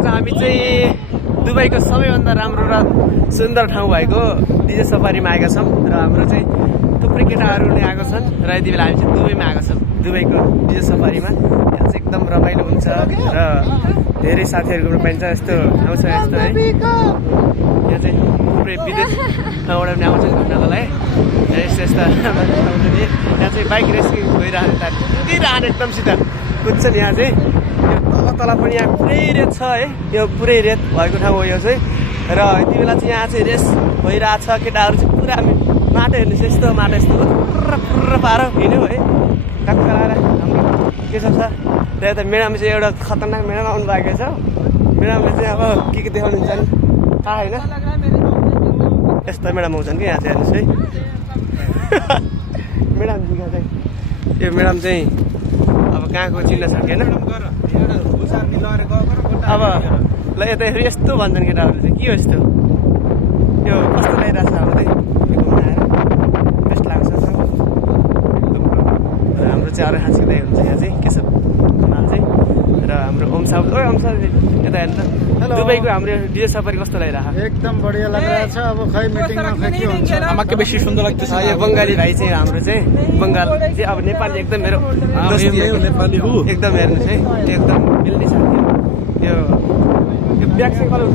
आज हामी चाहिँ दुबईको सबैभन्दा राम्रो र सुन्दर ठाउँ भएको डिजे सफारीमा आएका छौँ र हाम्रो चाहिँ थुप्रै केटाहरू नै आएको छन् र यति बेला हामी चाहिँ दुबईमा आएको छौँ दुबईको डिजे सफारीमा। यहाँ चाहिँ एकदम रमाइलो हुन्छ र धेरै साथीहरू घुम्न पाइन्छ। यस्तो आउँछ यस्तो है, यहाँ चाहिँ थुप्रै विदेश ठाउँबाट पनि आउँछ घुम्नको लागि। यस्तो यस्ता यहाँ चाहिँ बाइक रेसिङ भइरहने एकदमसित कुद्छन्। यहाँ चाहिँ तल पनि यहाँ पुरै रेत छ है, यो पुरै रेत भएको ठाउँ हो यो चाहिँ। र यति बेला चाहिँ यहाँ चाहिँ रेस भइरहेछ। केटाहरू चाहिँ पुरा माटो हेर्नुहोस्, यस्तो माटो यस्तो पुर्र पारो हिँड्यो है टक्क लगाएर। हाम्रो के छ र यता मेडाम चाहिँ एउटा खतरनाक मेडाम आउनु लागेको छ। मेडामले चाहिँ अब के देखाउनुहुन्छ नि थाहा होइन, यस्तो मेडाम आउँछन् कि यहाँ चाहिँ हेर्नुहोस् है। मेडामजीको चाहिँ यो मेडाम चाहिँ अब कहाँको चिन्न छ कि होइन। अब ल यता यस्तो भन्छन् केटाहरूले चाहिँ के हो यस्तो, यो कस्तो लागिरहेको छ अब चाहिँ घुम्न आएर बेस्ट लाग्छ। र हाम्रो चाहिँ अरू हाँसिँदै हुन्छ यहाँ चाहिँ के छ माल चाहिँ। र हाम्रो ओम साहब यता हेर्नु त दुबईको हाम्रो डिजे सफारी कस्तो लागिरहेको? एकदम बढिया लागिरहेछ। अब खै मिटिङमा खै के हुन्छ, आमाकै बेसी सुन्दर लाग्दैछ। यो बङ्गाली भाइ चाहिँ हाम्रो चाहिँ बङ्गाल चाहिँ अब नेपाली एकदम मेरो नेपाली हो एकदम हेर्नुहोस् है, एकदम मिल्ने छ। यो ब्याग चाहिँ कलर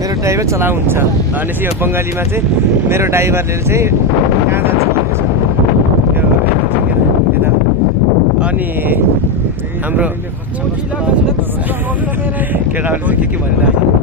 मेरो ड्राइभर चलाउनुहुन्छ भनेपछि यो बङ्गालीमा चाहिँ मेरो ड्राइभरले चाहिँ कहाँ जान्छ भनेको छ यो यता। अनि हाम्रो केटाहरूले चाहिँ के भनिरहेको छ